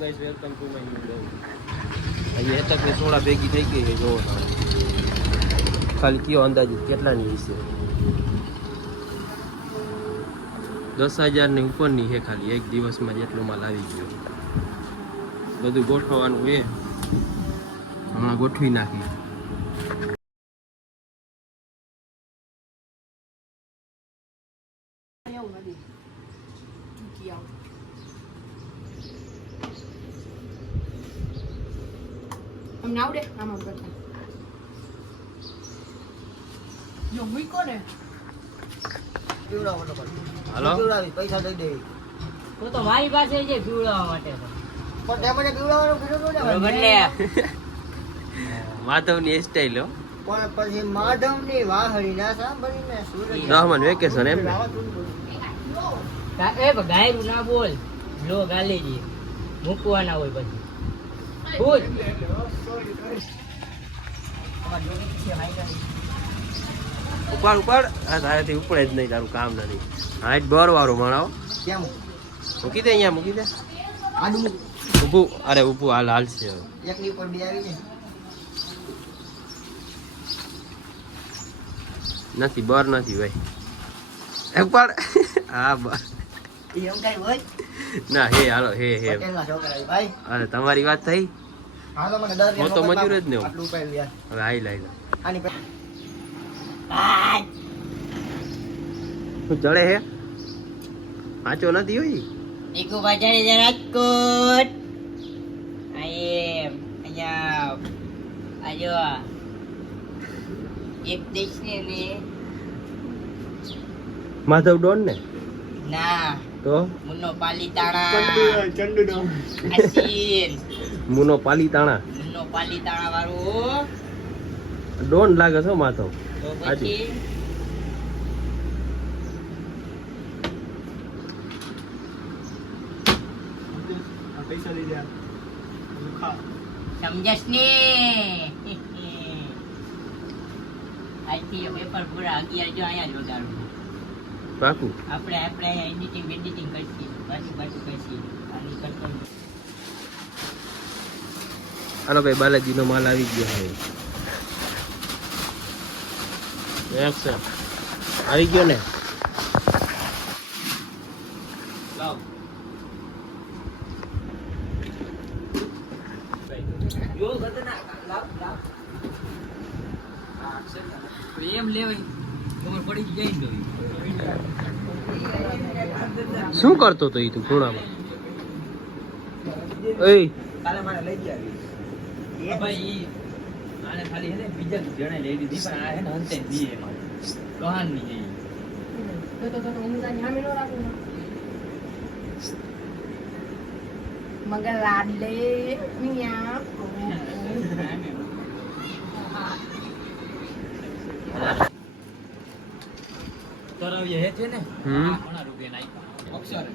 Guys welcome to my new blog. અહીં હેતકની સોળા ભેગી થઈ ગઈ છે જોવો ખાલી કયો અંદાજિત કેટલાની હશે 10,000 ની ઉપરની છે ખાલી એક દિવસમાં જેટલો માલ આવી ગયો બધું ગોઠવવાનું છે હમણાં ગોઠવી નાખી हम नावडे आम आम करता जो मुई कोने પીવડાવો તો પણ હાલો પીવડાવી પૈસા દઈ દે તો મારી પાસે છે પીવડાવવા માટે પણ તે મને પીવડાવવાનો કીધું તો ને બંને માધવની સ્ટાઈલ હો પણ પછી માધવની વાહરી ના સાંભળીને સુરજ રહમાન વેકેશન એમ ને એ ગાયરું ના બોલ લો ગાલી જી મૂકવાના હોય પછી ભૂત ઉપાડ ઉપાડ આ તારાથી ઉપડે જ નહીં તારું કામ નથી હાઈટ બર વાળો માણાવો કેમ મૂકી દે અહીંયા મૂકી દે આડું ઊભું અરે ઊભું હાલ હાલ છે એકની ઉપર બે આવી ને નથી બર નથી ભાઈ ઉપાડ હા બર ઈ એમ કાઈ હોય ના હે હાલો હે હે પટેલના છોકરા ભાઈ અરે તમારી વાત થઈ હાલો મને દર હું તો મજૂર જ ને હું. આટલું ઉપાડ્યું યાર હવે આઈ લાઈ આની શું ચડે હે સાચો નથી હોય એકુ બજારે જરા રાજકોટ અહીંયા આજો એક દેશ ને માધવ ડોન ને ના તો મુન્નો પાલીતાણા આસીન મુનો પાલીતાણા મુન્નો પાલીતાણા વાળો ડોન લાગે છો માધવ તો હાજી. પછી પૈસા લઈ લે સમજસ ને આજથી પેપર પૂરા 11 જો અહીંયા જ વગાડું પાકું આપણે અહીંયા એડિટિંગ કરશી પાછું કરશી આની કંટ્રોલ હાલો ભાઈ બાલાજીનો માલ આવી ગયો હવે એક્શન આવી ગયો ને લાવ જો ગદના લાવ એમ લેવાય ખબર પડી જ જાય ને શું કરતો તો ઈ તું ખૂણામાં એય કાલે મને લઈ ગયા ભાઈ આને ખાલી હે ને બીજા જણે લઈ દીધી પણ આ હે ને અંતે દી એમાં કહાન ની જઈ तो હું તારી સામે નો રાખું મગર લાડલે મિયા તરવ્ય હે છે ને હમ. ઘણા રૂપિયા નાખ્યા અક્ષર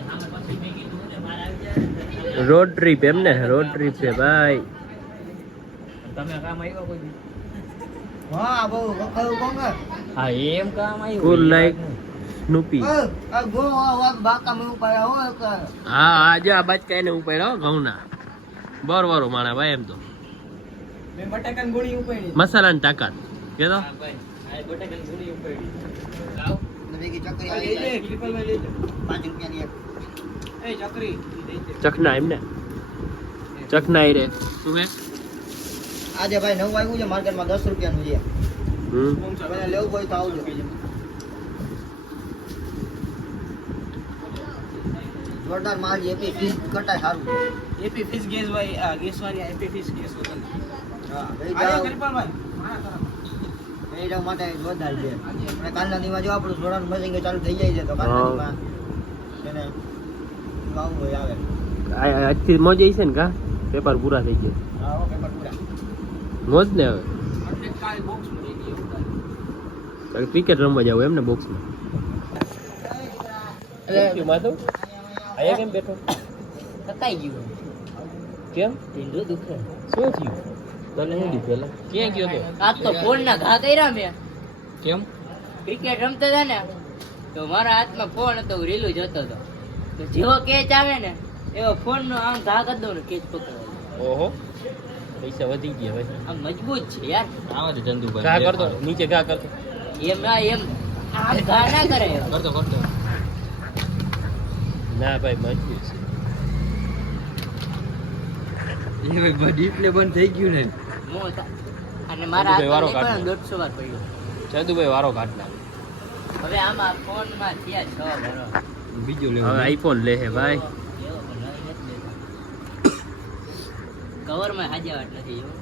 સામે પછી મેં કીધું ને મારા આવી જાય રોડ ટ્રીપ એમ ને રોડ ટ્રીપ છે ભાઈ તમે કામ આવ્યો કોઈ દી? હા બહુ કયું કોંગ હા એમ કામ આવ્યું ફૂલ લાઈક સ્નૂપી આ ગો આ બાકા મે ઉપર હો હા આજે આ બાજકા એને ઉપાડ્યો ઘઉંના બર વારો માણા ભાઈ એમ તો મે બટાકાન ગોળી ઉપાડી મસાલાની તાકાત કે તો હા ભાઈ આ બટાકાની ગોળી ઉપાડી લાવ નવી ચકરી લઈ લે ટ્રિપલ માં લઈ લે 5 રૂપિયા ની એક એ ચકરી ચખના એમ ને ચખના રે શું હે આજે ભાઈ નવું આવ્યું છે માર્કેટમાં 10 રૂપિયા નું છે હમ મને લેવું હોય તો આવજો જોરદાર માલ છે એપી ફીસ કટાય સારું એપી ફિશ ગેસ ભાઈ આ ગેસ વાળી એપી ફિશ ગેસ હોતલ હા ભાઈ આયો જાવ કૃપાલ ભાઈ મારા તરફ મેળા માટે જોરદાર છે અને કાલના દીમાં જો આપણું જોડાણ મશીન ચાલુ થઈ જાય છે તો કાલના દીમાં એને લાવવું હોય આવે આજથી મોજ આવી છે ને કા પેપર પૂરા થઈ ગયા હા ઓકે પેપર પૂરા મોજ ને હવે એટલે કાલ બોક્સ માં લઈ ગયો ક્રિકેટ રમવા જાવ એમ ને બોક્સમાં એટલે માધવ આયા કેમ બેઠો થકાઈ ગયું કેમ ઢીંડું દુખે શું થયું તને હેડી પેલા ક્યાં ગયો તો આજ તો ફોન ના ઘા કર્યા મેં કેમ ક્રિકેટ રમતા હતા ને તો મારા હાથમાં ફોન હતો હું રીલું જોતો હતો તો જેવો કેચ આવે ને એવો ફોન નો આમ ઘા કરી દઉં ને કેચ પકડાય. ઓહો પૈસા વધી ગયા ભાઈ. આમ મજબૂત છે યાર. આવા છે ચંદુભાઈ. ઘા કરતો નીચે ઘા કરતો એમ ના એમ આમ ઘા ના કરે. કરતો ના ભાઈ મજબૂત છે. એ ભાઈ બધી પ્લે બંધ થઈ ગયું ને. મોં થા- અને મારા ચંદુભાઈ વારો હાથમાં કાઢ પણ 150 વાર પડ્યો. ચંદુભાઈ વારો કાઢ નાખે. હવે આમાં ફોન માં થયા 6 ભરો. બીજો હવે લેવો. આઈફોન લે હે ભાઈ. એવો પણ નવી નથી લેતા. કવર માં હાજવાટ નથી એવો.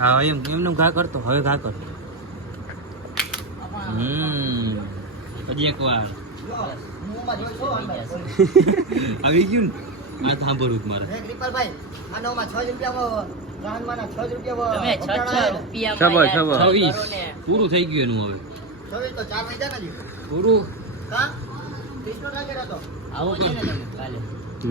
હા એમ એમનું ઘા કરતો હવે ઘા કર. હજી એક વાર મોંમાં જોઈશો અંદર. આવી ગયું ને આ તો સાંભળવું જ મારે. હે કૃપાલભાઈ, આનામાં 6 રૂપિયામાં રાહનમાંના 6 રૂપિયામાં તમે 6 પકડાયા ને. રૂપિયામાં ખબર, ખબર. યાર 26 કરો ને. પૂરું થઈ ગયું એનું હવે. 26 તો 4 વાગ્યા નથી. પૂરું. કા? 30 નો ટાર્ગેટ હતો. આવો છે ને તમે કાલે.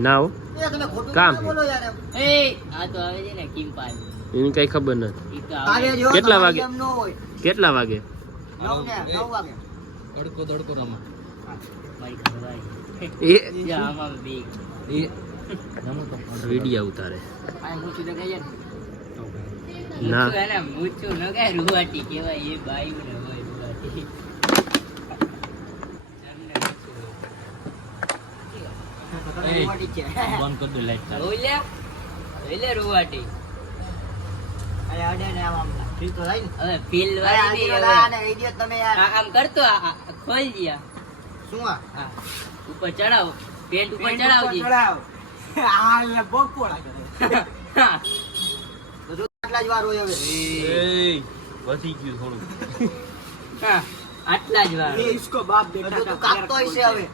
ના હો એ તમે ખોટું કામ ના બોલો યાર એમ. એ આ તો આવે છે ને કિમ્પાલ. એની કઈ ખબર નથી. ઈ તો કાલે આવે. જો કેટલા તમારી વાગે? એમ ન હોય. કેટલા વાગે? 9 વાગે. તડકો તડકો રમા. મારી ઘરવાળી. એ જ્યાં આમાં બી. એ રમો તો વિડિયા ઉતારે. આ મૂછું તો કહીએ ને. ના. મૂછું એને મૂછું ન કહેવાય, રૂવાટી કહેવાય. એ બાઈ ને હોય રૂવાટી. એમને મૂછું હોય. તો તમે મોટી છે. બંધ કરી દે લાઈટ. ઓલે રૂવાટી. અરે અડે ને આમ ફ્રી તો થાય ને. હવે ફીલ અરે વાળી આ નહીં જીરો હવે. ને idiot તમે યાર. આમ કરતો ખોલ ગયા. શું આ? હા ઉપર ચડાવ. પેન્ટ ઉપર ચડાવજી. બધું આટલા જ વાર હોય હવે. એ વધી ગયું થોડું. હા, આટલા જ વાર. બધું તું કાપતો હશે હવે.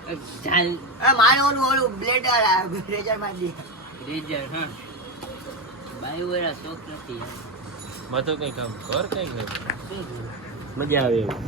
ઝાલ એ મારે ઓલું બ્લેડ રેઝર માં દી. રેજર. હા બાઈ વાળા શોખ નથી યાર. બધું કઈ કામ કર કઈ શું કરું? મજા આવે એવું.